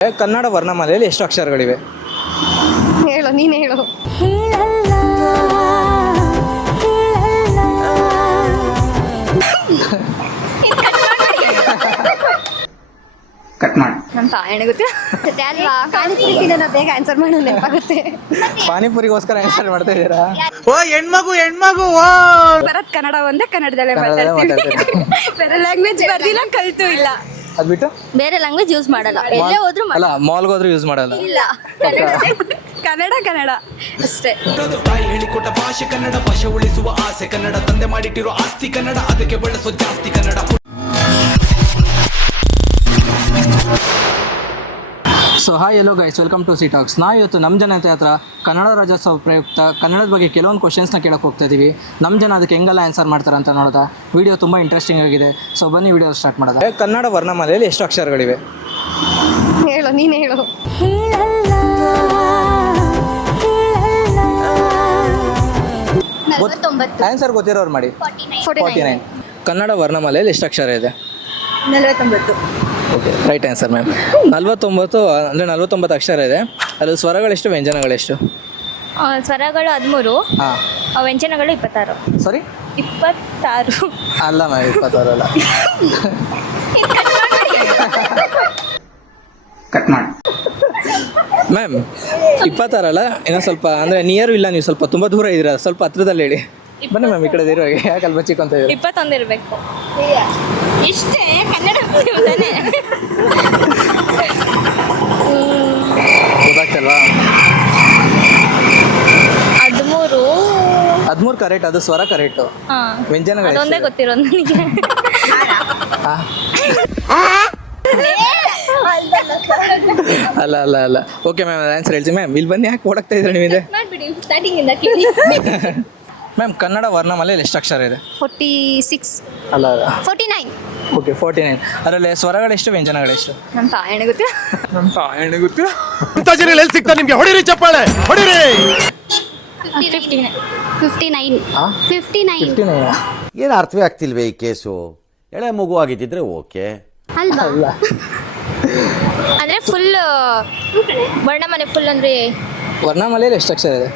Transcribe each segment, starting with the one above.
ಕನ್ನಡ ವರ್ಣಮಾಲೆಯಲ್ಲಿ ಎಷ್ಟು ಅಕ್ಷರಗಳಿವೆ? ಹೇಳು, ನೀನು ಹೇಳು. ಕಟ್ ಮಾಡಿ. ನಮ್ಮ ತಾಯಣ್ಣ ಗೊತ್ತಿಲ್ಲ ಅಲ್ವಾ? ಪಾನಿಪುರಿ ಬೇಗ ಆನ್ಸರ್ ಮಾಡೋ ನೆನಪಾಗುತ್ತೆ. ಪಾನಿಪುರಿಗೋಸ್ಕರ ಆನ್ಸರ್ ಮಾಡ್ತಾ ಇದ್ದೀರಾ? ಓ ಹೆಣ್ಮಗು ಬರತ್ ಕನ್ನಡ ಒಂದೇ, ಕನ್ನಡದಲ್ಲೇ ಮಾತಾಡ್ತೀವಿ. ಬೇರೆ ಲ್ಯಾಂಗ್ವೇಜ್ ಬರ್ದಿಲ್ಲ, ಕಲ್ತು ಇಲ್ಲ. ಅದ್ಬಿಟ್ಟು ಬೇರೆ ಲ್ಯಾಂಗ್ವೇಜ್ ಯೂಸ್ ಮಾಡಲ್ಲ. ಎಲ್ಲೇ ಹೋದ್ರು ಅಲ್ಲ, ಮಾಲ್ಗೆ ಹೋದ್ರು ಯೂಸ್ ಮಾಡಲ್ಲ. ಇಲ್ಲ, ಕನ್ನಡ ಅಷ್ಟೇ. ತಾಯಿ ಹೇಳಿಕೊಟ್ಟ ಭಾಷೆ ಕನ್ನಡ, ಭಾಷೆ ಉಳಿಸುವ ಆಸೆ ಕನ್ನಡ, ತಂದೆ ಮಾಡಿಟ್ಟಿರೋ ಆಸ್ತಿ ಕನ್ನಡ, ಅದಕ್ಕೆ ಬಳಸೋ ಜಾಸ್ತಿ Kannada. So hi hello guys, welcome to C talks. ನಾವು ಇವತ್ತು ನಮ್ಮ ಜನತೆ ಹತ್ರ ಕನ್ನಡ ರಾಜ್ಯೋತ್ಸವ ಪ್ರಯುಕ್ತ ಕನ್ನಡದ ಬಗ್ಗೆ ಕೆಲವೊಂದು ಕ್ವಶನ್ಸ್ನ ಕೇಳೋಕೆ ಹೋಗ್ತಾ ಇದ್ದೀವಿ. ನಮ್ಮ ಜನ ಅದಕ್ಕೆ ಹೆಂಗೆಲ್ಲ ಆನ್ಸರ್ ಮಾಡ್ತಾರೆ ಅಂತ ನೋಡೋದಾ? ವಿಡಿಯೋ ತುಂಬ ಇಂಟ್ರೆಸ್ಟಿಂಗ್ ಆಗಿದೆ. ಸೊ ಬನ್ನಿ ವಿಡಿಯೋ ಸ್ಟಾರ್ಟ್ ಮಾಡೋದು. ಕನ್ನಡ ವರ್ಣಮಾಲೆಯಲ್ಲಿ ಎಷ್ಟು ಅಕ್ಷರಗಳಿವೆ? ಹೇಳು, ನೀನು ಹೇಳು. ಆನ್ಸರ್ ಗೊತ್ತಿರೋರು ಮಾಡಿ. 49. ಕನ್ನಡ ವರ್ಣಮಾಲೆಯಲ್ಲಿ ಎಷ್ಟು ಅಕ್ಷರ ಇದೆ? 49. Okay, right answer ma'am. 49 ಅಂದರೆ 49 ಅಕ್ಷರ ಇದೆ. ಅದು ಸ್ವರಗಳೆಷ್ಟು, ವ್ಯಂಜನಗಳೆಷ್ಟು? ಸ್ವರಗಳು 13, ಹಾಂ. ವ್ಯಂಜನಗಳು 26. ಸಾರಿ, 26 ಅಲ್ಲ ಮ್ಯಾಮ್, 26 ಅಲ್ಲ. ಕಟ್ ಮಾಡಿ ಮ್ಯಾಮ್. 26 ಅಲ್ಲ, ಇನ್ನೂ ಸ್ವಲ್ಪ ಅಂದರೆ ನಿಯರು ಇಲ್ಲ, ನೀವು ಸ್ವಲ್ಪ ತುಂಬ ದೂರ ಇದ್ದೀರಾ, ಸ್ವಲ್ಪ ಹತ್ರದಲ್ಲಿ ಹೇಳಿ. ಬನ್ನಿ ಮ್ಯಾಮ್, ಈ ಕಡೆ ಇರೋ, ಯಾಕೆ ಅಲ್ಲಿ ಬಚ್ಚಿಕೊಂತ ಇದ್ದೀರಾ? 21 ಇರಬೇಕು. ಇಷ್ಟೇ ಕನ್ನಡ ಗೊತ್ತಾಗ್ತಲ್ವಾ? 13 ಕರೆಕ್ಟ್, ಅದು ಸ್ವರ ಕರೆಕ್ಟು. ವ್ಯಂಜನಗಳು ಅದೊಂದೇ ಗೊತ್ತಿರೋದು ನನಗೆ. ಅಲ್ಲ ಅಲ್ಲ ಅಲ್ಲ. ಓಕೆ ಮ್ಯಾಮ್, ಆನ್ಸರ್ ಹೇಳ್ತೀನಿ ಮ್ಯಾಮ್. ಇಲ್ಲಿ ಬನ್ನಿ, ಯಾಕೆ ಓಡಾಗ್ತಾ ಇದ್ರೆ ನೀವಿದೆ? ಮಾಡ್ಬಿಡಿ, ಸ್ಟಾರ್ಟಿಂಗಿಂದ ಕೇಳಿ. ಮ್ಯಾಮ್, ಕನ್ನಡ ವರ್ಣಮಾಲೆಯಲ್ಲಿ ಎಷ್ಟು ಅಕ್ಷರ ಇದೆ? 46. ಅಲ್ಲ ಅಲ್ಲ, 49. ಓಕೆ, 49. ಅದರಲ್ಲಿ ಸ್ವರಗಳೆಷ್ಟು, ವ್ಯಂಜನಗಳೆಷ್ಟು? ನಮ್ಮ ತಾಯಣ್ಣ ಗೊತ್ತಿಲ್ಲ. ನಮ್ಮ ತಾಯಣ್ಣ ಗೊತ್ತಿಲ್ಲ. ಇಂಥ ಜನ ಎಲ್ಲಿ ಸಿಗ್ತಾರೆ ನಿಮ್ಗೆ? ಹೊಡಿರಿ ಚಪ್ಪಾಳೆ, ಹೊಡಿರಿ. 59. 59. ಏನು ಅರ್ಥವೇ ಆಗ್ತಿಲ್ವೇ ಈ ಕೇಸು? ಎಳೆ ಮಗು ಆಗಿದ್ದಿದ್ರೆ ಓಕೆ ಅಲ್ವಾ? ಅಲ್ಲ, ಅಂದ್ರೆ ಫುಲ್ ವರ್ಣಮಾಲೆ ಫುಲ್ ಅಂದ್ರೆ ವರ್ಣಮಾಲೆಯಲ್ಲಿ ಎಷ್ಟು ಅಕ್ಷರ ಇದೆ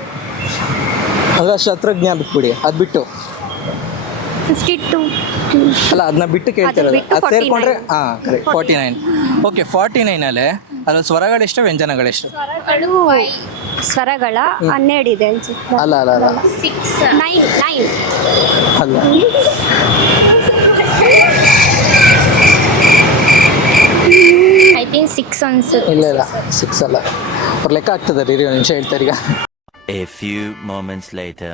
ಅಂದರೆ ಅಷ್ಟು ಹತ್ರಜ್ಞ ಬಿಟ್ಬಿಡಿ. ಅದು ಬಿಟ್ಟು 52. ಅಲ್ಲ, ಅದನ್ನ ಬಿಟ್ಟು ಕೇಳ್ತಿರೋದು. ಬಿಟ್ಟು ಅದು ಸೇರಿಕೊಂಡ್ರೆ 49. ಹಾಂ ಕರೆಕ್ಟ್, 49. ಓಕೆ, 49 ಅದ್ರ ಸ್ವರಗಳೆಷ್ಟು, ವ್ಯಂಜನಗಳೆಷ್ಟು? ಸ್ವರಗಳ 12 ಇದೆ ಅನ್ಸುತ್ತೆ. ಅಲ್ಲ ಅಲ್ಲ ಅಲ್ಲ 9. ಅಲ್ಲ, ಐ ಥಿಂಕ್ 6 ಅನ್ಸುತ್ತೆ. ಇಲ್ಲ ಇಲ್ಲ, 6 ಅಲ್ಲ. ಅವ್ರು ಲೆಕ್ಕ ಆಗ್ತದೆ ರೀ, ಒಂದು ನಿಮಿಷ ಹೇಳ್ತಾರೆ ಈಗ. A few moments later.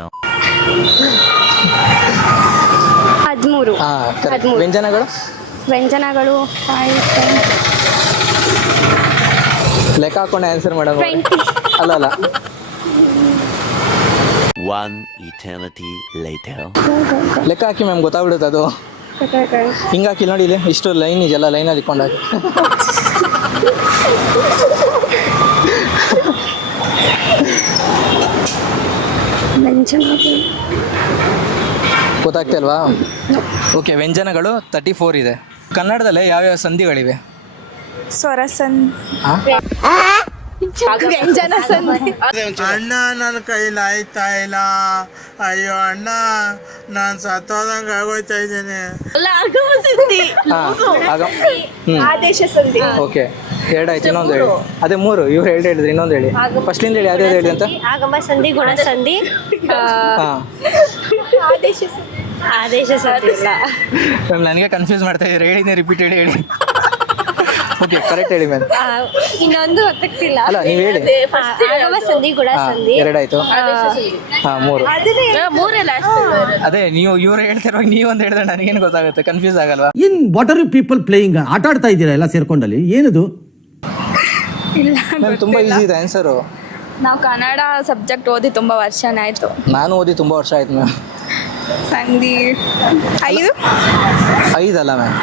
13. ಹಾಂ ಕರೆಕ್ಟ್. 13. ವ್ಯಂಜನಗಳು? ವ್ಯಂಜನಗಳು 5. ಲೆಕ್ಕ ಹಾಕೊಂಡು ಆನ್ಸರ್ ಮಾಡೋದು. 20. ಅಲ್ಲ ಅಲ್ಲ, One eternity later. ಲೆಕ್ಕ ಹಾಕಿ ಮ್ಯಾಮ್, ಗೊತ್ತಾಗ್ಬಿಡುತ್ತೆ ಅದು. ಹಿಂಗೆ ಹಾಕಿ ನೋಡಿ, ಇಲ್ಲಿ ಇಷ್ಟು ಲೈನ್ ಇದೆಲ್ಲ, ಲೈನಲ್ಲಿ ಇಟ್ಕೊಂಡು ಹಾಕಿ. ಗೊತ್ತಾಗ್ತಿಲ್ವಾ? ಓಕೆ, ವ್ಯಂಜನಗಳು 34 ಇದೆ. ಕನ್ನಡದಲ್ಲಿ ಯಾವ್ಯಾವ ಸಂಧಿಗಳಿವೆ? ಸ್ವರ ಸಂಧಿ, ಹಾಂ, ವ್ಯಂಜನ ಸಂಧಿ. ಅಣ್ಣ ನನ್ನ ಕೈಲಿ ಆಯ್ತಾ ಇಲ್ಲ, ಅಯ್ಯೋ ಅಣ್ಣ, ನಾನು ಸತ್ತೋದಂಗೆ ಆಗೋಯ್ತಾ ಇದ್ದೇನೆ. ಹಾಂ, ಆಗ ಆದೇಶ ಸಂಧಿ. ಓಕೆ, 2 ಆಯ್ತು, ಇನ್ನೊಂದು ಹೇಳಿ. ಅದೇ 3, ಇವ್ರು ಹೇಳಿದ್ರಿ, ಇನ್ನೊಂದು ಹೇಳಿ. ಫಸ್ಟ್ಲಿಂದ ಹೇಳಿ, ಅದೇ ಹೇಳಿ ಅಂತ. ಆಗಮ ಸಂಧಿ, ಗುಣ ಸಂಧಿ, ಹಾಂ. ಆದೇಶ ಸಂಧಿ ಇಲ್ಲ. ಮ್ಯಾಮ್, ನನಗೆ ಕನ್ಫ್ಯೂಸ್ ಮಾಡ್ತಾ ಇದ್ದೀರಿ, ಹೇಳಿದ್ದೆ ರಿಪೀಟ್ ಹೇಳಿ. ಓಕೆ, ಕರೆಕ್ಟ್ ಹೇಳಿ ಮ್ಯಾಮ್. ಇನ್ನೊಂದು ಗೊತ್ತಾಗ್ತಿಲ್ಲ. ಅಲ್ಲ, ನೀವು ಹೇಳಿ. ಆಗಮ ಸಂಧಿ, ಗುಣ ಹಾಂ, ಸಂಧಿ. 2 ಆಯಿತು. ಹಾಂ, 3. ಮೂರೆಲ್ಲ ಅದೇ ನೀವು ಇವ್ರು ಹೇಳ್ತಿರುವಾಗ ನೀವೊಂದು ಹೇಳಿದ್ರೆ ನನಗೇನು ಗೊತ್ತಾಗುತ್ತೆ, ಕನ್ಫ್ಯೂಸ್ ಆಗಲ್ವಾ? In what are you people playing? ಆಟ ಆಡ್ತಾ ಇದ್ದೀರಾ ಎಲ್ಲ ಸೇರ್ಕೊಂಡಲ್ಲಿ? ಏನದು? ಇಲ್ಲ. ಮ್ಯಾಮ್, ತುಂಬ ಈಸಿ ಇದೆ ಆನ್ಸರು. ನಾವು ಕನ್ನಡ ಸಬ್ಜೆಕ್ಟ್ ಓದಿ ತುಂಬ ವರ್ಷನೇ ಆಯಿತು. ನಾನು ಓದಿ ತುಂಬ ವರ್ಷ ಆಯ್ತು ಮ್ಯಾಮ್. ಸಂಧಿ 5. 5 ಅಲ್ಲ ಮ್ಯಾಮ್,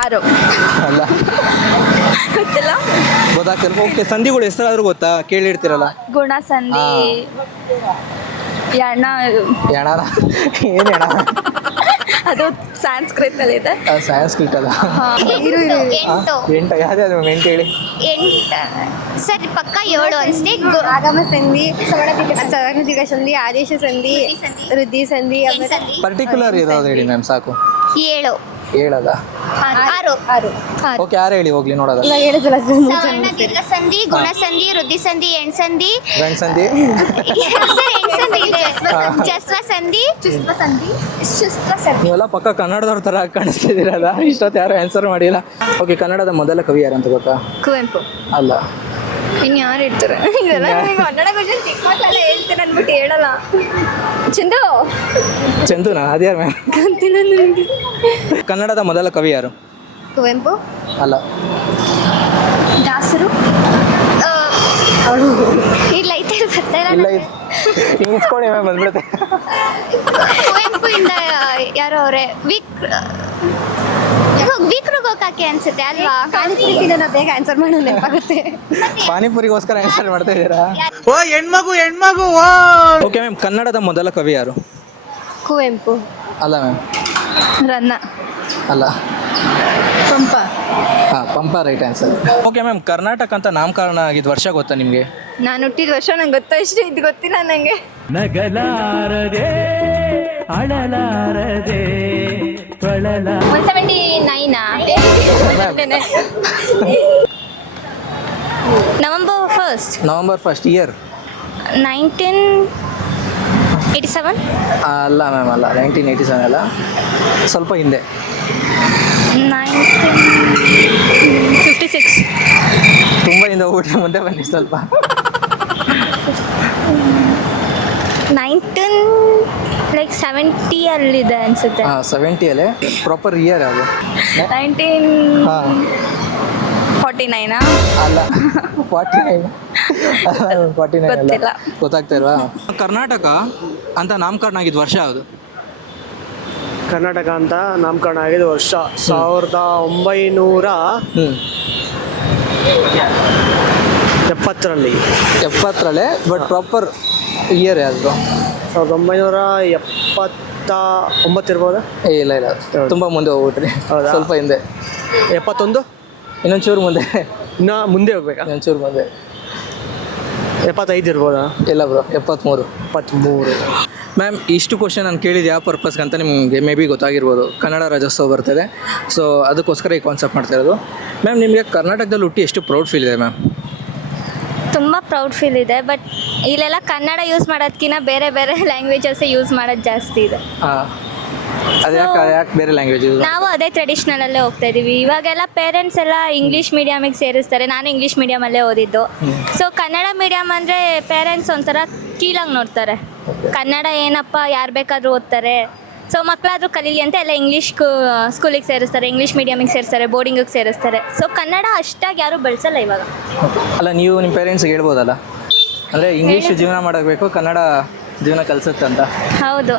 6 ಅಲ್ಲ, ಗೊತ್ತಿಲ್ಲ. ಗೊತ್ತಾಗ್ತಿಲ್ಲ. ಓಕೆ, ಸಂಧಿಗಳು ಹೆಸರಾದ್ರೂ ಗೊತ್ತಾ? ಕೇಳಿರ್ತೀರಲ್ಲ. ಗುಣ ಸಂಧಿ, ಎಣ, ಎಣ ಏನು ಎಣ? ಅದು ಸಂಸ್ಕೃತ ಅಲ್ಲಿ ಇದೆ. ಸಂಸ್ಕೃತ ಅಲ್ಲ. ಎಂಟು ಎಂಟು ಯಾವ್ದು ಮ್ಯಾಮ್? ಎಂಟು ಹೇಳಿ. ಸರಿ ಪಕ್ಕ 7 ಅನ್ಸ್ತಿ. ಆಗಮ ಸಂಧಿ, ಸವರ್ಣದಿಗ ಸಂಧಿ, ಆದೇಶ ಸಂಧಿ, ವೃದ್ಧಿ ಸಂಧಿ, ಪರ್ಟಿಕ್ಯುಲರ್ ಇರೋದು ಹೇಳಿ ಮ್ಯಾಮ್ ಸಾಕು. 7 ಹೇಳದ? 6 ಓಕೆ, ಯಾರು ಹೇಳಿ ಹೋಗ್ಲಿ ನೋಡೋದ. ಸವರ್ಣ ದೀರ್ಘ ಸಂಧಿ, ಗುಣ ಸಂಧಿ, ವೃದ್ಧಿ ಸಂಧಿ, ಎಣ್ ಸಂಧಿ, ಗಂಡ್ ಸಂಧಿ, ಎಣ್ ಸಂಧಿ ಇದೆ, ಜಸ್ವ ಸಂಧಿ, ಶುಷ್ವ ಸಂಧಿ. ನೀವೆಲ್ಲ ಪಕ್ಕ ಕನ್ನಡದವ್ರ ಥರ ಕಾಣಿಸ್ತಿದ್ದೀರಲ್ಲ, ಇಷ್ಟೊತ್ತು ಯಾರು ಆನ್ಸರ್ ಮಾಡಿಲ್ಲ. ಓಕೆ, ಕನ್ನಡದ ಮೊದಲ ಕವಿ ಯಾರಂತ ಗೊತ್ತಾ? ಕುವೆಂಪು. ಅಲ್ಲ. ಇನ್ನು ಯಾರು ಇರ್ತಾರೆ? ಇದೆಲ್ಲ ನನಗೆ ಕನ್ನಡ ಕ್ವಶನ್ ಚಿಕ್ಕ ಮಕ್ಕಳೆಲ್ಲ ಹೇಳ್ತೀನಿ ಅಂದ್ಬಿಟ್ಟು ಹೇಳಲ್ಲ. ಚಂದು ಚಂದುನಾ? ಅದ್ಯಾರು ಮ್ಯಾಮ್? ಗೊತ್ತಿಲ್ಲ ನನಗೆ. ಕನ್ನಡದ ಮೊದಲ ಕವಿ ಯಾರು? ಕುವೆಂಪು. ಅಲ್ಲ. ದಾಸರು. ಇಲ್ಲ ಐತೆ ಬರ್ತಾ ಇಲ್ಲ, ಇಲ್ಲ. ಹಿಂಗೆ ಇಸ್ಕೊಂಡು ಮ್ಯಾಮ್ ಬಂದ್ಬಿಡುತ್ತೆ. ಕುವೆಂಪು ಇಂದ ಯಾರೋ ಅವರೇ ವೀಕ್ರು ಗೋಕಾಕೆ ಅನ್ಸುತ್ತೆ ಅಲ್ವಾ? ಬೇಗ ಆನ್ಸರ್ ಮಾಡೋ ನೆನಪಾಗುತ್ತೆ. ಪಾನಿಪುರಿಗೋಸ್ಕರ ಆನ್ಸರ್ ಮಾಡ್ತಾ ಇದ್ದೀರಾ? ಓ ಹೆಣ್ಮಗು ಓಕೆ ಮ್ಯಾಮ್, ಕನ್ನಡದ ಮೊದಲ ಕವಿ ಯಾರು? ಕುವೆಂಪು. ಅಲ್ಲ ಮ್ಯಾಮ್. ರನ್ನ. ಅಲ್ಲ. ಪಂಪ. ಹಾಂ, Pampa right answer. Okay ma'am, Karnataka ಅಂತ ನಾಮಕರಣ ಆಗಿದ್ದು ವರ್ಷ ಗೊತ್ತಾ ನಿಮಗೆ? ನಾನು ಹುಟ್ಟಿದ ವರ್ಷ ನಂಗೆ ಗೊತ್ತಾ, ಇಷ್ಟು ಇದು ಗೊತ್ತಿಲ್ಲ ನನಗೆ. ನಗಲಾರದೆ ಅಳಲಾರದೆ 179 November 1st. November 1st year? 1987. ಅಲ್ಲ ಮ್ಯಾಮ್, ಅಲ್ಲ. 1987 ಅಲ್ಲ, ಸ್ವಲ್ಪ ಹಿಂದೆ. 1956. ತುಂಬ ಹಿಂದೆ ಹೋಗ್ಬಿಟ್ರೆ ಮುಂದೆ ಬನ್ನಿ ಸ್ವಲ್ಪ. 1970 ಅಲ್ಲಿದೆ ಅನ್ಸುತ್ತೆ. ಹಾಂ, 70 ಪ್ರಾಪರ್ ಇಯರ್ ಅದು? 1949. ಅಲ್ಲ. 49 ಅಲ್ಲ. ಗೊತ್ತಿಲ್ಲ. ಗೊತ್ತಾಗ್ತಾ ಇಲ್ವಾ? ಕರ್ನಾಟಕ ಅಂತ ನಾಮಕರಣ ಆಗಿದ್ದು ವರ್ಷ ಯಾವುದು? ಕರ್ನಾಟಕ ಅಂತ ನಾಮಕರಣ ಆಗಿದ್ದು ವರ್ಷ 1970ರಲ್ಲಿ. 70ರಲ್ಲೇ, ಬಟ್ ಪ್ರಾಪರ್ ಇಯರ್ ಯಾವುದು? 1979 ಇರ್ಬೋದಾ? ಇಲ್ಲ, ತುಂಬ ಮುಂದೆ ಹೋಗ್ಬಿಟ್ರಿ. ಹೌದಾ? ಸ್ವಲ್ಪ ಹಿಂದೆ. 71? ಇನ್ನೊಂಚೂರು ಮುಂದೆ. ಇನ್ನು ಮುಂದೆ ಹೋಗ್ಬೇಕಾ? ಇನ್ನೊಂಚೂರು ಮುಂದೆ. 75 ಇರ್ಬೋದಾ? ಇಲ್ಲ ಬ್ರೋ, 73. 73. ಮ್ಯಾಮ್, ಇಷ್ಟು ಕ್ವಶನ್ ನಾನು ಕೇಳಿದ್ದು ಯಾವ ಪರ್ಪಸ್ಗೆ ಅಂತ ನಿಮಗೆ ಮೇ ಬಿ ಗೊತ್ತಾಗಿರ್ಬೋದು. ಕನ್ನಡ ರಾಜ್ಯೋತ್ಸವ ಬರ್ತಿದೆ, ಸೊ ಅದಕ್ಕೋಸ್ಕರ ಈ ಕಾನ್ಸೆಪ್ಟ್ ಮಾಡ್ತಾ ಇರೋದು. ಮ್ಯಾಮ್, ನಿಮಗೆ ಕರ್ನಾಟಕದಲ್ಲಿ ಹುಟ್ಟಿ ಎಷ್ಟು ಪ್ರೌಡ್ ಫೀಲ್ ಇದೆ ಮ್ಯಾಮ್? ತುಂಬ ಪ್ರೌಡ್ ಫೀಲ್ ಇದೆ, ಬಟ್ ಇಲ್ಲೆಲ್ಲ ಕನ್ನಡ ಯೂಸ್ ಮಾಡೋದಕ್ಕಿಂತ ಬೇರೆ ಬೇರೆ ಲ್ಯಾಂಗ್ವೇಜಸ್ಸೇ ಯೂಸ್ ಮಾಡೋದು ಜಾಸ್ತಿ ಇದೆ. ಹಾಂ, ಅದು ಯಾಕೆ ಬೇರೆ ಲ್ಯಾಂಗ್ವೇಜ್? ನಾವು ಅದೇ ಟ್ರೆಡಿಷ್ನಲಲ್ಲೇ ಹೋಗ್ತಾ ಇದ್ದೀವಿ. ಇವಾಗೆಲ್ಲ ಪೇರೆಂಟ್ಸ್ ಎಲ್ಲ ಇಂಗ್ಲೀಷ್ ಮೀಡಿಯಮಿಗೆ ಸೇರಿಸ್ತಾರೆ. ನಾನು ಇಂಗ್ಲೀಷ್ ಮೀಡಿಯಮಲ್ಲೇ ಓದಿದ್ದು. ಸೊ ಕನ್ನಡ ಮೀಡಿಯಮ್ ಅಂದರೆ ಪೇರೆಂಟ್ಸ್ ಒಂಥರ ಕೀಳಾಗಿ ನೋಡ್ತಾರೆ. ಕನ್ನಡ ಏನಪ್ಪ, ಯಾರು ಬೇಕಾದರೂ ಓದ್ತಾರೆ, ಸೊ ಮಕ್ಕಳಾದರೂ ಕಲೀಲಿ ಅಂತ ಎಲ್ಲ ಇಂಗ್ಲೀಷ್ ಸ್ಕೂಲಿಗೆ ಸೇರಿಸ್ತಾರೆ, ಇಂಗ್ಲೀಷ್ ಮೀಡಿಯಮಿಗೆ ಸೇರಿಸ್ತಾರೆ, ಬೋರ್ಡಿಂಗಿಗೆ ಸೇರಿಸ್ತಾರೆ. ಸೊ ಕನ್ನಡ ಅಷ್ಟಾಗಿ ಯಾರೂ ಬಳಸಲ್ಲ ಇವಾಗ. ಅಲ್ಲ, ನೀವು ನಿಮ್ಮ ಪೇರೆಂಟ್ಸ್ಗೆ ಹೇಳ್ಬೋದಲ್ಲ, ಅಂದರೆ ಇಂಗ್ಲೀಷ್ ಜೀವನ ಮಾಡಬೇಕು, ಕನ್ನಡ ಜೀವನ ಕಲಿಸುತ್ತಂತ. ಹೌದು,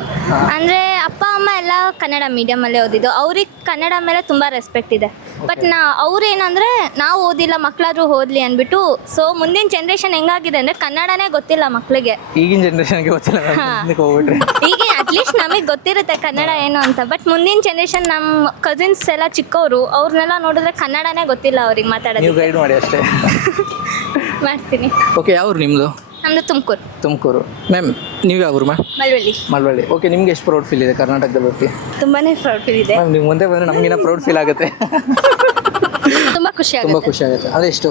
ಅಂದರೆ ಅಪ್ಪ ಅಮ್ಮ ಎಲ್ಲ ಕನ್ನಡ ಮೀಡಿಯಮಲ್ಲೇ ಓದಿದ್ದು. ಅವ್ರಿಗೆ ಕನ್ನಡ ಮೇಲೆ ತುಂಬ ರೆಸ್ಪೆಕ್ಟ್ ಇದೆ. ಬಟ್ ಅವ್ರೇನಂದರೆ ನಾವು ಓದಿಲ್ಲ, ಮಕ್ಕಳಾದ್ರೂ ಓದಲಿ ಅಂದ್ಬಿಟ್ಟು. ಸೊ ಮುಂದಿನ ಜನ್ರೇಷನ್ ಹೆಂಗಾಗಿದೆ ಅಂದರೆ ಕನ್ನಡನೇ ಗೊತ್ತಿಲ್ಲ ಮಕ್ಕಳಿಗೆ. ಈಗಿನ ಜನ್ರೇಷನ್ಗೆ ಗೊತ್ತಿಲ್ಲ ಹೋಗ್ಬಿಟ್ರಿ. ಈಗ ಅಟ್ಲೀಸ್ಟ್ ನಮಗೆ ಗೊತ್ತಿರುತ್ತೆ ಕನ್ನಡ ಏನು ಅಂತ. ಬಟ್ ಮುಂದಿನ ಜನ್ರೇಷನ್ ನಮ್ಮ ಕಸಿನ್ಸ್ ಎಲ್ಲ ಚಿಕ್ಕವರು, ಅವ್ರನ್ನೆಲ್ಲ ನೋಡಿದ್ರೆ ಕನ್ನಡನೇ ಗೊತ್ತಿಲ್ಲ ಅವ್ರಿಗೆ ಮಾತಾಡೋದು. ನೀವು ಗೈಡ್ ಮಾಡಿ ಅಷ್ಟೇ. ಮಾಡ್ತೀನಿ. ಓಕೆ, ಯಾವ್ರು ನಿಮ್ಮದು? ನಮ್ಮದು ತುಮಕೂರು. ಮ್ಯಾಮ್, ನೀವು ಯಾವ್ರು ಮ್ಯಾಮ್? ಮಳವಳ್ಳಿ. ಓಕೆ, ನಿಮ್ಗೆ ಎಷ್ಟು ಪ್ರೌಡ್ ಫೀಲ್ ಇದೆ ಕರ್ನಾಟಕದಲ್ಲಿ ಹುಟ್ಟಿ? ತುಂಬಾ ಪ್ರೌಡ್ ಫೀಲ್ ಇದೆ ಮ್ಯಾಮ್. ನೀವು ಮುಂದೆ ಬಂದರೆ ನಮಗಿನ್ನ ಪ್ರೌಡ್ ಫೀಲ್ ಆಗುತ್ತೆ. ತುಂಬ ಖುಷಿ ಆಗುತ್ತೆ. ಅದೇ ಎಷ್ಟು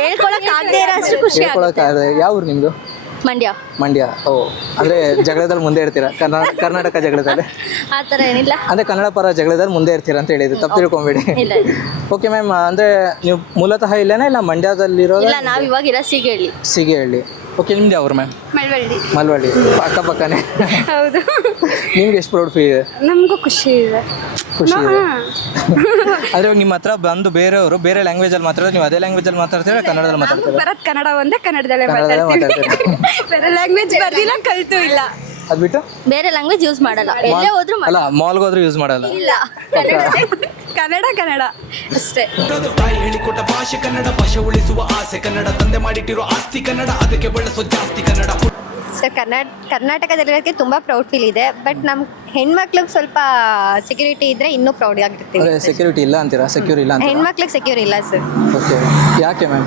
ಹೇಳ್ಕೊಳಕ್ಕಾಗದೇ ಇರೋ ಅಷ್ಟು ಖುಷಿ ಆಗುತ್ತೆ. ಹೇಳ್ಕೊಳಕ್ಕಾಗದೆ. ಯಾವ ಊರು ನಿಮ್ಮದು? ಮಂಡ್ಯ. ಓ, ಅಂದರೆ ಜಗಳದಲ್ಲಿ ಮುಂದೆ ಇರ್ತೀರಾ? ಕರ್ನಾಟಕ ಜಗಳದಲ್ಲಿ ಆ ಥರ ಏನಿಲ್ಲ. ಅಂದರೆ ಕನ್ನಡ ಪರ ಜಗಳದಲ್ಲಿ ಮುಂದೆ ಇರ್ತೀರಾ ಅಂತ ಹೇಳಿದ್ದು, ತಪ್ಪು ತಿಳ್ಕೊಂಬೇಡಿ. ಓಕೆ ಮ್ಯಾಮ್, ಅಂದರೆ ನೀವು ಮೂಲತಃ ಇಲ್ಲೇನಾ ಇಲ್ಲ ಮಂಡ್ಯದಲ್ಲಿರೋದು? ಇಲ್ಲ, ನಾವು ಇವಾಗ ಇರೋ ಸಿಗೇಹಳ್ಳಿ. ಓಕೆ, ನಿಮ್ದು ಯಾವ್ರು ಮ್ಯಾಮ್? ಮಳವಳ್ಳಿ. ಅಕ್ಕಪಕ್ಕನೇ. ಹೌದು. ನಿಮ್ಗೆ ಎಷ್ಟು ಪ್ರೌಡ್ ಫೀಲ್ ಇದೆ? ನಮಗೂ ಖುಷಿ ಇದೆ. ಅಂದರೆ ನಿಮ್ಮ ಹತ್ರ ಬಂದು ಬೇರೆಯವರು ಬೇರೆ ಲ್ಯಾಂಗ್ವೇಜಲ್ಲಿ ಮಾತಾಡೋದು, ನೀವು ಅದೇ ಲ್ಯಾಂಗ್ವೇಜಲ್ಲಿ ಮಾತಾಡ್ತೀರಾ, ಕನ್ನಡದಲ್ಲಿ ಮಾತಾಡ್ತೀರಾ? ಬರೋದು ಕನ್ನಡ ಒಂದೇ, ಕನ್ನಡದಲ್ಲೇ ಮಾತಾಡ್ತೀವಿ. ಬೇರೆ ಲ್ಯಾಂಗ್ವೇಜ್ ಬರ್ದಿಲ್ಲ, ಕಲಿತು ಇಲ್ಲ. ಅದು ಬಿಟ್ಟು ಬೇರೆ ಲ್ಯಾಂಗ್ವೇಜ್ ಯೂಸ್ ಮಾಡಲ್ಲ. ಎಲ್ಲೇ ಹೋದ್ರೂ ಅಲ್ಲ, ಮಾಲ್ಗೆ ಹೋದ್ರೂ ಯೂಸ್ ಮಾಡಲ್ಲ. ಇಲ್ಲ, ಕನ್ನಡ ಅಷ್ಟೇ. ತಾಯಿ ಹೇಳಿಕೊಟ್ಟ ಭಾಷೆ ಕನ್ನಡ, ಭಾಷೆ ಉಳಿಸುವ ಆಸೆ ಕನ್ನಡ, ತಂದೆ ಮಾಡಿಟ್ಟಿರೋ ಆಸ್ತಿ ಕನ್ನಡ, ಅದಕ್ಕೆ ಬಳಸೋ ಜಾಸ್ತಿ ಕನ್ನಡ. ಸರ್ ಕರ್ನಾಟಕದಲ್ಲಿರೋದಕ್ಕೆ ತುಂಬ ಪ್ರೌಡ್ ಫೀಲ್ ಇದೆ. ಬಟ್ ನಮ್ಮ ಹೆಣ್ಮಕ್ಳಿಗೆ ಸ್ವಲ್ಪ ಸೆಕ್ಯೂರಿಟಿ ಇದ್ರೆ ಇನ್ನೂ ಪ್ರೌಡ್ ಆಗಿರ್ತೀವಿ. ಅದೇ ಸೆಕ್ಯೂರಿಟಿ ಇಲ್ಲ ಅಂತೀರಾ, ಸೆಕ್ಯೂರ್ ಇಲ್ಲ ಅಂತ? ಹೆಣ್ಮಕ್ಳಿಗೆ ಸೆಕ್ಯೂರ್ ಇಲ್ಲ ಸರ್. ಓಕೆ, ಯಾಕೆ ಮ್ಯಾಮ್?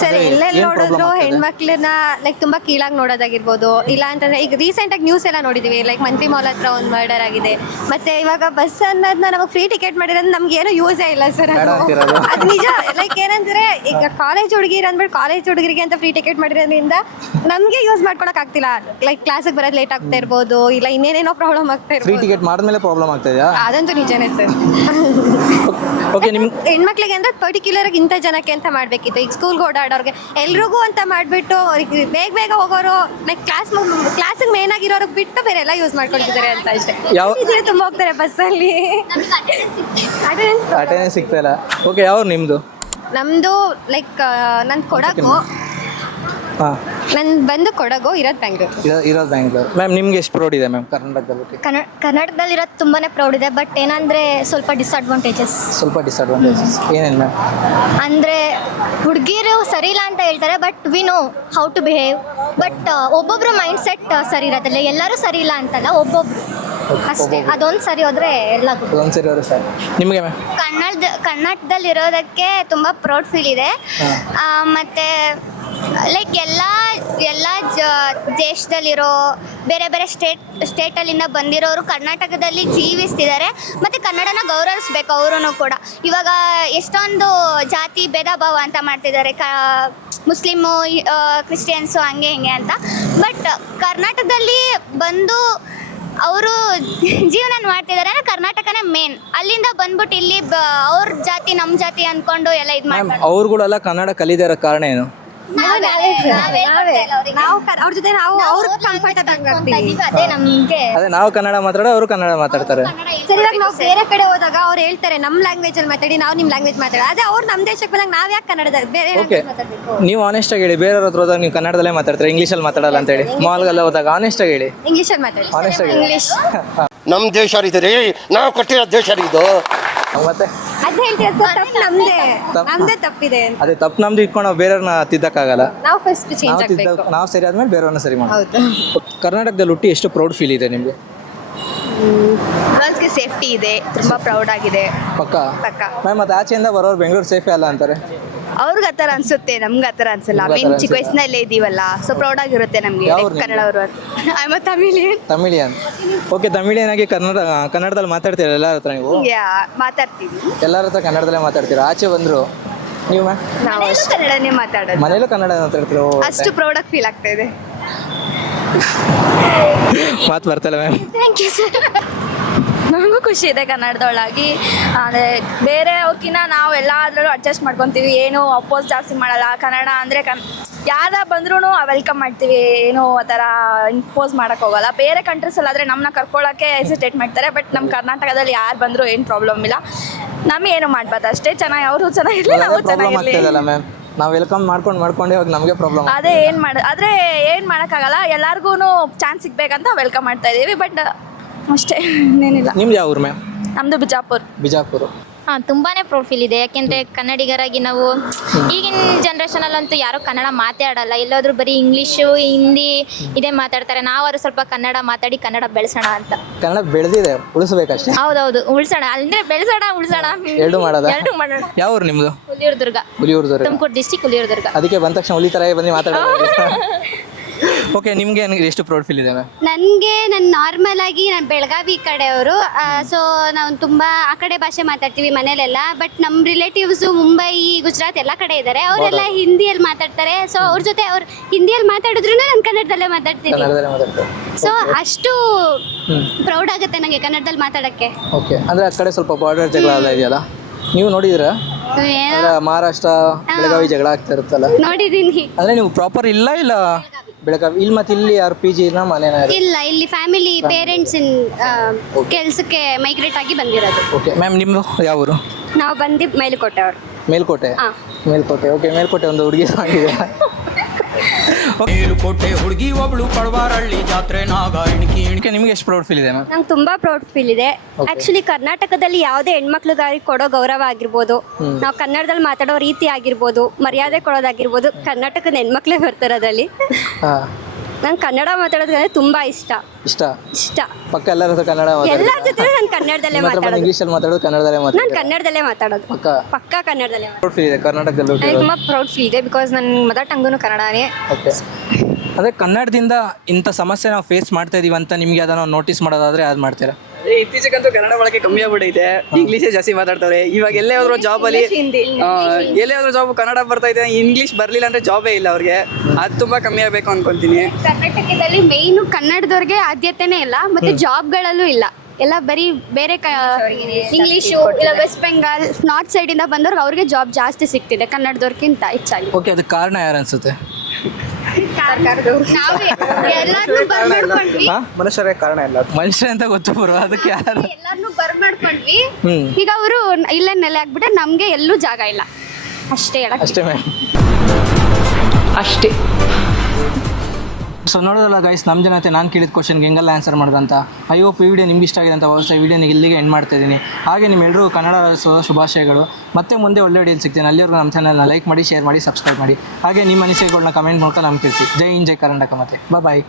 ಸರ್ ಎಲ್ಲೆಲ್ಲಿ ಏನ್ problem ನೋಡಿದ್ರು ಆಗ್ತಿದೆ? ಹೆಣ್ಮಕ್ಳನ್ನ ಲೈಕ್ ತುಂಬಾ ಕೀಳಾಗಿ ನೋಡೋದಾಗಿರ್ಬೋದು. ಇಲ್ಲ ಅಂತಂದ್ರೆ ಈಗ ರೀಸೆಂಟಾಗಿ ನ್ಯೂಸ್ ಎಲ್ಲ ನೋಡಿದೀವಿ, ಲೈಕ್ ಮಂತ್ರಿ ಮಾಲ್ ಹತ್ರ ಒಂದು ಮರ್ಡರ್ ಆಗಿದೆ. ಮತ್ತೆ ಇವಾಗ ಬಸ್ ಅನ್ನೋದನ್ನ ನಮಗೆ ಫ್ರೀ ಟಿಕೆಟ್ ಮಾಡಿರೋದು ನಮ್ಗೆ ಏನೂ ಯೂಸೇ ಇಲ್ಲ ಸರ್. ಬೇಡ ಅಂತೀರಾ ಅದು? ಅದು ನಿಜ. ಲೈಕ್ ಏನಂದ್ರೆ ಈಗ ಕಾಲೇಜ್ ಹುಡುಗಿರು ಅಂದ್ಬಿಟ್ಟು ಕಾಲೇಜ್ ಹುಡುಗರಿಗೆ ಅಂತ ಫ್ರೀ ಟಿಕೆಟ್ ಮಾಡಿರೋದ್ರಿಂದ ನಮಗೆ ಯೂಸ್ ಮಾಡ್ಕೊಳಕ್ ಆಗ್ತಿಲ್ಲ. ಲೈಕ್ ಕ್ಲಾಸಿಗೆ ಬರೋದು ಲೇಟ್ ಆಗ್ತಾ ಇರ್ಬೋದು, ಇಲ್ಲ ಇನ್ನೇನೇನೋ ಪ್ರಾಬ್ಲಮ್ ಆಗ್ತಾ ಫ್ರೀ ಇರ್ಬೋದು. ಟಿಕೆಟ್ ಮಾಡಿದ್ಮೇಲೆ ಪ್ರಾಬ್ಲಮ್ ಆಗ್ತಾ ಇದೆಯಾ? ಅದಂತೂ ನಿಜನೇ ಸರ್. ಓಕೆ, ನಿಮ್ ಹೆಣ್ಮಕ್ಳಿಗೆ ಅಂದ್ರೆ ಪರ್ಟಿಕ್ಯುಲರ್ ಇಂಥ ಜನಕ್ಕೆ ಅಂತ ಮಾಡ್ಬೇಕಿತ್ತು. ಈಗ ಸ್ಕೂಲ್ಗೆ ಓಡಾಡೋರ್ಗೆ ಎಲ್ರಿಗೂ ಅಂತ ಮಾಡ್ಬಿಟ್ಟು ಬೇಗ ಬೇಗ ಹೋಗೋರು, ಲೈಕ್ ಕ್ಲಾಸಿಗೆ ಮೇನ್ ಆಗಿರೋರಿಗೆ ಬಿಟ್ಟು ಬೇರೆ ಎಲ್ಲ ಯೂಸ್ ಮಾಡ್ಕೊಳ್ತಿದ್ದಾರೆ ಅಂತ ಅಷ್ಟೇ. ತುಂಬಾ ಹೋಗ್ತಾರೆ ಬಸ್ಸಲ್ಲಿ. ಅಟೆಂಡೆನ್ಸ್ ಸಿಗ್ತಾ ಇಲ್ಲ. ಓಕೆ, ಯಾವ ನಿಮ್ಮದು? ನಮ್ದು ಲೈಕ್ ನಂದು ಕೊಡಗು. ಹಾಂ, ನನ್ ಬಂದು ಕೊಡಗು, ಇರೋದು ಬೆಂಗಳೂರು. ಇರೋದು ಬ್ಯಾಂಗ್ಳೂರು. ಮ್ಯಾಮ್ ನಿಮ್ಗೆ ಎಷ್ಟು ಪ್ರೌಡ್ ಇದೆ ಮ್ಯಾಮ್ ಕರ್ನಾಟಕದಲ್ಲಿ? ಕರ್ನಾಟಕದಲ್ಲಿರೋದು ತುಂಬಾನೇ ಪ್ರೌಡ್ ಇದೆ. ಬಟ್ ಏನಂದ್ರೆ ಸ್ವಲ್ಪ ಡಿಸ್ಅಡ್ವಾಂಟೇಜಸ್. ಸ್ವಲ್ಪ ಡಿಸ್ಅಡ್ವಾಂಟೇಜಸ್ ಏನೇನು ಮ್ಯಾಮ್? ಅಂದ್ರೆ ಹುಡುಗಿರು ಸರಿ ಇಲ್ಲ ಅಂತ ಹೇಳ್ತಾರೆ, but we know how to behave. But ಒಬ್ಬೊಬ್ರು ಮೈಂಡ್ ಸೆಟ್ ಸರಿ ಇರತ್ತಲ್ಲ, ಎಲ್ಲರೂ ಸರಿ ಇಲ್ಲ ಅಂತಲ್ಲ, ಒಬ್ಬೊಬ್ರು ಅಷ್ಟೇ. ಅದೊಂದು ಸರಿ ಹೋದ್ರೆ ಎಲ್ಲ good. ಒಂದು ಸರಿ ಅವರು ಸರ್. ನಿಮಗೆ ಮ್ಯಾಮ್? ಕರ್ನಾಟಕದಲ್ಲಿರೋದಕ್ಕೆ ತುಂಬ ಪ್ರೌಡ್ ಫೀಲ್ ಇದೆ. ಮತ್ತು ಲೈಕ್ ಎಲ್ಲ ದೇಶದಲ್ಲಿರೋ ಬೇರೆ ಬೇರೆ ಸ್ಟೇಟಲ್ಲಿಂದ ಬಂದಿರೋರು ಕರ್ನಾಟಕದಲ್ಲಿ ಜೀವಿಸ್ತಿದ್ದಾರೆ. ಮತ್ತು ಕನ್ನಡನ ಗೌರವಿಸ್ಬೇಕು ಅವರು ಕೂಡ. ಇವಾಗ ಎಷ್ಟೊಂದು ಜಾತಿ ಭೇದ ಭಾವ ಅಂತ ಮಾಡ್ತಿದ್ದಾರೆ, ಮುಸ್ಲಿಮು ಕ್ರಿಶ್ಚಿಯನ್ಸು ಹಂಗೆ ಹಿಂಗೆ ಅಂತ. ಬಟ್ ಕರ್ನಾಟಕದಲ್ಲಿ ಬಂದು ಅವರು ಜೀವನ ಮಾಡ್ತಿದ್ದಾರೆ ಅಂದ್ರೆ ಕರ್ನಾಟಕನೇ ಮೇನ್. ಅಲ್ಲಿಂದ ಬಂದ್ಬಿಟ್ಟು ಇಲ್ಲಿ ಅವ್ರ ಜಾತಿ ನಮ್ಮ ಜಾತಿ ಅಂದ್ಕೊಂಡು ಎಲ್ಲ ಇದು ಮ್ಯಾಮ್, ಮಾಡ್ತಾರೆ. ಅವ್ರುಗಳೆಲ್ಲ ಕನ್ನಡ ಕಲಿದಿರೋ ಕಾರಣ ಏನು? ನಾವು ಅವ್ರ ಜೊತೆ ನಾವು ಅವ್ರಿಗೆ ಕಂಫರ್ಟಬಲ್ ಆಗ್ತೀವಿ. ಅದೇ ನಮಗೆ ಅದೇ ನಾವು ಕನ್ನಡ ಮಾತಾಡೋ ಅವರು ಕನ್ನಡ ಮಾತಾಡ್ತಾರೆ. ಸರಿ, ಇವಾಗ ನಾವು ಬೇರೆ ಕಡೆ ಹೋದಾಗ ಅವ್ರು ಹೇಳ್ತಾರೆ ನಮ್ಮ ಲ್ಯಾಂಗ್ವೇಜ್ ಅಲ್ಲಿ ಮಾತಾಡಿ, ನಾವು ನಿಮ್ಮ ಲ್ಯಾಂಗ್ವೇಜ್ ಮಾತಾಡಿ. ಅದೇ ಅವ್ರು ನಮ್ಮ ದೇಶಕ್ಕೆ ಬಂದಾಗ ನಾವ್ ಯಾಕೆ ಕನ್ನಡದಲ್ಲಿ ಬೇರೆ ಓಕೆ, ನೀವು ಆನೆಸ್ಟ್ ಆಗಿ ಹೇಳಿ, ಬೇರೆಯವ್ರ ಹತ್ರ ಹೋದಾಗ ನೀವು ಕನ್ನಡದಲ್ಲೇ ಮಾತಾಡ್ತಾರೆ, ಇಂಗ್ಲೀಷಲ್ಲಿ ಮಾತಾಡಲ್ಲ ಅಂತ ಹೇಳಿ. ಮಾಲ್ಗೆಲ್ಲ ಹೋದಾಗ ಆನೆಸ್ಟ್ ಆಗಿ ಹೇಳಿ, ಇಂಗ್ಲಿಷ್ ಅಲ್ಲಿ ಮಾತಾಡಿ. ಆನೆಸ್ಟ್ ಆಗಿ ಹೇಳಿ. ನಮ್ಮ ದೇಶ ರೀ, ನಾವು ಕಟ್ಟಿರೋ ದೇಶ ಇದು. ಮತ್ತೆ ಅದ್ ಹೇಳ್ತೀರ ಸರ್, ತಪ್ಪು ನಮ್ದೇ ತಪ್ಪಿದೆ ಅಂತ. ಅದೇ ತಪ್ಪು ನಮ್ದು ಇಟ್ಕೊಂಡು ನಾವು ಬೇರೆಯವ್ರನ್ನ ತಿದ್ದಕ್ಕಾಗಲ್ಲ. ನಾವು ಫಸ್ಟ್ ಚೇಂಜ್ ಆಗ್ಬೇಕು. ನಾವು ಸರಿ ಆದ್ಮೇಲೆ ಬೇರೆಯವ್ರನ್ನ ಸರಿ ಮಾಡಿ. ಹೌದು. ಕರ್ನಾಟಕದಲ್ಲಿ ಹುಟ್ಟಿ ಎಷ್ಟು ಪ್ರೌಡ್ ಫೀಲ್ ಇದೆ ನಿಮಗೆ? ಗರ್ಲ್ಸ್ಗೆ ಸೇಫ್ಟಿ ಇದೆ, ತುಂಬಾ ಪ್ರೌಡ್ ಆಗಿದೆ. ಪಕ್ಕ ಪಕ್ಕ. ಮ್ಯಾಮ್, ಮತ್ತೆ ಆಚೆಯಿಂದ ಬರೋರು ಬೆಂಗಳೂರು ಸೇಫೇ ಅಲ್ಲ ಅಂತಾರೆ. ಅವ್ರಿಗೆ ಆ ಥರ ಅನ್ಸುತ್ತೆ, ನಮ್ಗೆ ಆ ಥರ ಅನ್ಸಲ್ಲ. ನಾವೇನು ಚಿಕ್ಕ ವಯಸ್ಸಿನಲ್ಲೇ ಇದೀವಲ್ಲ, ಸೊ ಪ್ರೌಡ್ ಆಗಿರುತ್ತೆ ನಮಗೆ ಕನ್ನಡವರು ಅಂತ. I am Tamilian. Tamilian. Okay, Tamilian ಆಗಿ ಕನ್ನಡದಲ್ಲಿ ಮಾತಾಡ್ತೀರಾ ಎಲ್ಲರ ಹತ್ರ ನೀವು? ಮಾತಾಡ್ತೀವಿ, ಎಲ್ಲರ ಹತ್ರ ಕನ್ನಡದಲ್ಲೇ ಮಾತಾಡ್ತೀರಾ. ಆಚೆ ಬಂದರು ನೀವು ಮ್ಯಾಮ್? ನಾವು ಕನ್ನಡನೇ ಮಾತಾಡೋದು. ಮನೇಲೂ ಕನ್ನಡ ಮಾತಾಡ್ತೀರೋ? ಅಷ್ಟು ಪ್ರೌಡಾಗಿ ಫೀಲ್ ಆಗ್ತಾ ಇದೆ. ಮಾತು ಬರ್ತಲ್ಲ ಮ್ಯಾಮ್? Thank you sir. ನನಗೂ ಖುಷಿ ಇದೆ ಕನ್ನಡದೊಳಗಾಗಿ. ಅಂದರೆ ಬೇರೆ ಅವ್ಕಿನ್ನ ನಾವು ಎಲ್ಲಾದ್ರಲ್ಲೂ ಅಡ್ಜಸ್ಟ್ ಮಾಡ್ಕೊತೀವಿ, ಏನು ಅಪೋಸ್ ಜಾಸ್ತಿ ಮಾಡಲ್ಲ. ಕನ್ನಡ ಅಂದರೆ ಯಾರ ಬಂದ್ರೂ ವೆಲ್ಕಮ್ ಮಾಡ್ತೀವಿ, ಏನು ಆ ಥರ ಇಂಪೋಸ್ ಮಾಡೋಕ್ಕೆ ಹೋಗಲ್ಲ. ಬೇರೆ ಕಂಟ್ರೀಸಲ್ಲಾದರೆ ನಮ್ಮನ್ನ ಕರ್ಕೊಳ್ಳೋಕ್ಕೆ ಹೆಸಿಟೇಟ್ ಮಾಡ್ತಾರೆ. ಬಟ್ ನಮ್ಮ ಕರ್ನಾಟಕದಲ್ಲಿ ಯಾರು ಬಂದರೂ ಏನು ಪ್ರಾಬ್ಲಮ್ ಇಲ್ಲ, ನಮಗೇನು ಮಾಡ್ಬಾರ್ದು ಅಷ್ಟೇ. ಚೆನ್ನಾಗಿ ಅವರು ಚೆನ್ನಾಗಿರಲಿ, ನಾವು ಚೆನ್ನಾಗಿರಲಿ. ಮ್ಯಾಮ್, ನಾವು ವೆಲ್ಕಮ್ ಮಾಡ್ಕೊಂಡೇ ಹೋಗಿ ನಮಗೆ ಪ್ರಾಬ್ಲಮ್. ಅದೇ ಆದರೆ ಏನು ಮಾಡೋಕ್ಕಾಗಲ್ಲ, ಎಲ್ಲರಿಗೂ ಚಾನ್ಸ್ ಸಿಗ್ಬೇಕಂತ ವೆಲ್ಕಮ್ ಮಾಡ್ತಾ ಇದ್ದೀವಿ. ಬಟ್ ಅಷ್ಟೇ, ಇನ್ನೇನಿಲ್ಲ. ನಿಮ್ದು ಯಾವ ಊರು ಮ್ಯಾಮ್? ನಮ್ಮದು ಬಿಜಾಪುರ. ಹಾಂ, ತುಂಬಾ ಪ್ರೌಡ್ ಫೀಲ್ ಇದೆ. ಯಾಕೆಂದರೆ ಕನ್ನಡಿಗರಾಗಿ ನಾವು ಈಗಿನ ಜನ್ರೇಷನಲ್ಲಂತೂ ಯಾರೂ ಕನ್ನಡ ಮಾತಾಡಲ್ಲ. ಎಲ್ಲಾದರೂ ಬರೀ ಇಂಗ್ಲೀಷು ಹಿಂದಿ ಇದೇ ಮಾತಾಡ್ತಾರೆ. ನಾವಾದ್ರೂ ಸ್ವಲ್ಪ ಕನ್ನಡ ಮಾತಾಡಿ ಕನ್ನಡ ಬೆಳೆಸೋಣ ಅಂತ. ಕನ್ನಡ ಬೆಳೆದಿದೆ, ಉಳಿಸ್ಬೇಕಷ್ಟೇ. ಹೌದೌದು, ಉಳಿಸೋಣ. ಅಂದರೆ ಬೆಳೆಸೋಣ, ಉಳಿಸೋಣ, ಎರಡು ಮಾಡೋಣ. ಯಾವ ಊರು ನಿಮ್ಮದು? ಹುಲಿಯೂರು. ತುಮಕೂರು ಡಿಸ್ಟಿಕ್ ಹುಲಿಯೂರು. ಅದಕ್ಕೆ ಬಂದ ತಕ್ಷಣ ಹುಲಿ ಥರ ಬಂದು ಮಾತಾಡೋದು. ಓಕೆ, ನಿಮಗೆ ಎಷ್ಟು ಪ್ರೌಡ್ ಫೀಲ್ ಇದೆ ಮ್ಯಾಮ್? ನನಗೆ ನಾರ್ಮಲ್ ಆಗಿ ನಾನು ಬೆಳಗಾವಿ ಕಡೆಯವರು. ಸೊ ನಾವು ತುಂಬ ಆ ಕಡೆ ಭಾಷೆ ಮಾತಾಡ್ತೀವಿ ಮನೇಲೆಲ್ಲ. ಬಟ್ ನಮ್ಮ ರಿಲೇಟಿವ್ಸು ಮುಂಬೈ, ಗುಜರಾತ್ ಎಲ್ಲ ಕಡೆ ಇದ್ದಾರೆ. ಅವರೆಲ್ಲ ಹಿಂದಿಯಲ್ಲಿ ಮಾತಾಡ್ತಾರೆ. ಸೊ ಅವ್ರ ಜೊತೆ ಅವ್ರು ಹಿಂದಿಯಲ್ಲಿ ಮಾತಾಡಿದ್ರು ನಾನು ಕನ್ನಡದಲ್ಲೇ ಮಾತಾಡ್ತೀನಿ. ಸೊ ಅಷ್ಟು ಪ್ರೌಡ್ ಆಗುತ್ತೆ ನನಗೆ ಕನ್ನಡದಲ್ಲಿ ಮಾತಾಡೋಕ್ಕೆ. ಓಕೆ, ಅಂದರೆ ಆ ಕಡೆ ಸ್ವಲ್ಪ ಬಾರ್ಡರ್ ಜಗಳ ಎಲ್ಲ ಇದೆಯಲ್ಲ, ನೀವು ನೋಡಿದ್ದೀರಾ? ಮಹಾರಾಷ್ಟ್ರ ಬೆಳಗಾವಿ ಜಗಳ ಆಗ್ತಾ ಇರುತ್ತಲ್ಲ, ನೋಡಿದ್ದೀನಿ. ಅಂದರೆ ನೀವು ಪ್ರಾಪರ್ ಇಲ್ಲ ಬೆಳಗಾವಿ ಇಲ್ಲಿ, ಮತ್ತೆ ಇಲ್ಲಿ ಯಾರು ಪಿ ಜಿನ ಮನೇನ? ಇಲ್ಲ, ಇಲ್ಲಿ ಫ್ಯಾಮಿಲಿ ಪೇರೆಂಟ್ಸ್ ಕೆಲಸಕ್ಕೆ ಮೈಗ್ರೇಟ್ ಆಗಿ ಬಂದಿರೋದು. ಓಕೆ ಮ್ಯಾಮ್, ನಿಮ್ಮದು ಯಾವ ಊರು? ನಾವು ಬಂದು ಮೇಲುಕೋಟೆ ಅವರು. ಮೇಲ್ಕೋಟೆ. ಓಕೆ, ಮೇಲ್ಕೋಟೆ ಒಂದು ಹುಡುಗಿ ಆಗಿದೆ. ಮೇಲುಕೋಟೆ ಹುಡುಗಿ ಒಬ್ಳು ಪಡವಾರಳ್ಳಿ ಜಾತ್ರೆ ನಾಗ ಎಣ್ಕಿ. ನಿಮಗೆ ಎಷ್ಟು ಪ್ರೌಡ್ ಫೀಲ್ ಇದೆ ಮ್ಯಾಮ್? ನಂಗೆ ತುಂಬಾ ಪ್ರೌಡ್ ಫೀಲ್ ಇದೆ. ಆಕ್ಚುಲಿ ಕರ್ನಾಟಕದಲ್ಲಿ ಯಾವುದೇ ಹೆಣ್ಮಕ್ಳಿಗಾಗಿ ಕೊಡೋ ಗೌರವ ಆಗಿರ್ಬೋದು, ನಾವು ಕನ್ನಡದಲ್ಲಿ ಮಾತಾಡೋ ರೀತಿ ಆಗಿರ್ಬೋದು, ಮರ್ಯಾದೆ ಕೊಡೋದಾಗಿರ್ಬೋದು, ಕರ್ನಾಟಕದ ಹೆಣ್ಮಕ್ಳೇ ಬರ್ತಾರೆ ಅದರಲ್ಲಿ. ನಂಗೆ ಕನ್ನಡ ಮಾತಾಡೋದಂದ್ರೆ ತುಂಬ ಇಷ್ಟ. ಇಷ್ಟ ಪಕ್ಕ ಎಲ್ಲರ ಹತ್ರ ಕನ್ನಡ ಎಲ್ಲರ ಜೊತೆ ನಾನು ಕನ್ನಡದಲ್ಲೇ ಮಾತಾಡೋದು. ಇಂಗ್ಲೀಷಲ್ಲಿ ಮಾತಾಡೋದು ಕನ್ನಡದಲ್ಲೇ ನಾನು ಮಾತಾಡೋದು ಕನ್ನಡದಲ್ಲೇ ಮಾತಾಡೋದು. ಪಕ್ಕ ಕನ್ನಡದಲ್ಲೇ ಪ್ರೌಡ್ ಫೀಲ್ ಇದೆ ಕರ್ನಾಟಕದಲ್ಲಿ ನನಗೆ ತುಂಬ ಪ್ರೌಡ್ ಫೀಲ್ ಇದೆ ಬಿಕಾಸ್ ನನ್ನ ಮದರ್ ಟಂಗು ಕನ್ನಡನೇ. ಅದೇ ಕನ್ನಡದಿಂದ ಇಂಥ ಸಮಸ್ಯೆ ನಾವು ಫೇಸ್ ಮಾಡ್ತಾ ಇದೀವಿ ಅಂತ ನಿಮ್ಗೆ ಅದನ್ನು ನೋಟಿಸ್ ಮಾಡೋದಾದ್ರೆ ಅದು ಮಾಡ್ತೀರಾ? ಇತ್ತೀಚೆಗಂತೂ ಕನ್ನಡ ಬಳಕೆ ಕಮ್ಮಿ ಆಗ್ಬಿಟ್ಟೈತೆ, ಇಂಗ್ಲೀಷೇ ಜಾಸ್ತಿ ಮಾತಾಡ್ತಾರೆ. ಇವಾಗ ಎಲ್ಲೇ ಹೋದ್ರು ಜಾಬಲ್ಲಿ ಎಲ್ಲೇ ಹೋದ್ರು ಜಾಬ್ ಕನ್ನಡ ಬರ್ತೈತೆ, ಇಂಗ್ಲೀಷ್ ಬರಲಿಲ್ಲ ಅಂದರೆ ಜಾಬೇ ಇಲ್ಲ ಅವ್ರಿಗೆ. ಅದು ತುಂಬ ಕಮ್ಮಿ ಆಗಬೇಕು ಅನ್ಕೊಂತೀನಿ. ಕರ್ನಾಟಕದಲ್ಲಿ ಮೇಯ್ನು ಕನ್ನಡದವ್ರಿಗೆ ಆದ್ಯತೆನೇ ಇಲ್ಲ, ಮತ್ತೆ ಜಾಬ್ಗಳಲ್ಲೂ ಇಲ್ಲ. ಎಲ್ಲ ಬರೀ ಬೇರೆ ಇಂಗ್ಲೀಷು ಇಲ್ಲ ವೆಸ್ಟ್ ಬೆಂಗಾಲ್ ನಾರ್ತ್ ಸೈಡಿಂದ ಬಂದವ್ರಿಗೆ ಅವ್ರಿಗೆ ಜಾಬ್ ಜಾಸ್ತಿ ಸಿಗ್ತಿದೆ ಕನ್ನಡದವ್ರಿಗಿಂತ ಹೆಚ್ಚಾಗಿ. ಓಕೆ, ಅದಕ್ಕೆ ಕಾರಣ ಯಾರು ಅನ್ಸುತ್ತೆ? ನಾವೇ ಎಲ್ಲಾರ್ನೂ ಬರ್ಮಾಡ್ಕೊಂಡ್ವಿ, ಮನುಷ್ಯರೇ ಕಾರಣ ಇಲ್ಲ. ಮನುಷ್ಯ ಅಂತ ಗೊತ್ತು ಬರೋ ಅದಕ್ಕೆ ಯಾರು ಎಲ್ಲಾರ್ನೂ ಬರ್ಮಾಡ್ಕೊಂಡ್ವಿ. ಈಗ ಅವರು ಇಲ್ಲೇ ನೆಲೆ ಆಗ್ಬಿಟ್ರೆ ನಮ್ಗೆ ಎಲ್ಲೂ ಜಾಗ ಇಲ್ಲ. ಅಷ್ಟೇ ಹೇಳಕ್. ಅಷ್ಟೇ ಮ್ಯಾಮ್. ಅಷ್ಟೇ. ಸೊ ನೋಡೋದಲ್ಲ ಗೈಸ್, ನಮ್ಮ ಜನತೆ ನಾನು ಕೇಳಿದ ಕ್ವಶನ್ಗೆ ಹೆಂಗೆಲ್ಲ ಆನ್ಸರ್ ಮಾಡೋದಂತ. ಐ ಹೋಪ್ ಈ ವಿಡಿಯೋ ನಿಮ್ಗೆ ಇಷ್ಟ ಆಗಿದೆ ಅಂತ ಹೊಸ ವಿಡಿಯೋನ ಇಲ್ಲಿಗೆ ಎಂಡ್ ಮಾಡ್ತಾ ಇದ್ದೀನಿ. ಹಾಗೆ ನಿಮ್ಮೆಲ್ಲರೂ ಕನ್ನಡ ಶುಭಾಶಯಗಳು. ಮತ್ತೆ ಮುಂದೆ ಒಳ್ಳೆ ವಿಡಿಯೋಲಿ ಸಿಗ್ತೀನಿ. ಅಲ್ಲಿವರೆಗೂ ನಮ್ಮ ಚಾನಲ್ನ ಲೈಕ್ ಮಾಡಿ, ಶೇರ್ ಮಾಡಿ, ಸಬ್ಸ್ಕ್ರೈಬ್ ಮಾಡಿ. ಹಾಗೆ ನಿಮ್ಮ ಅನಿಸಿಕೆಗಳನ್ನ ಕಮೆಂಟ್ ಮೂಲಕ ನಮ್ಗೆ ತಿಳಿಸಿ. ಜೈ ಹಿಂದ್, ಜೈ ಕರ್ನಾಟಕ. ಮತ್ತೆ ಬಾಯ್.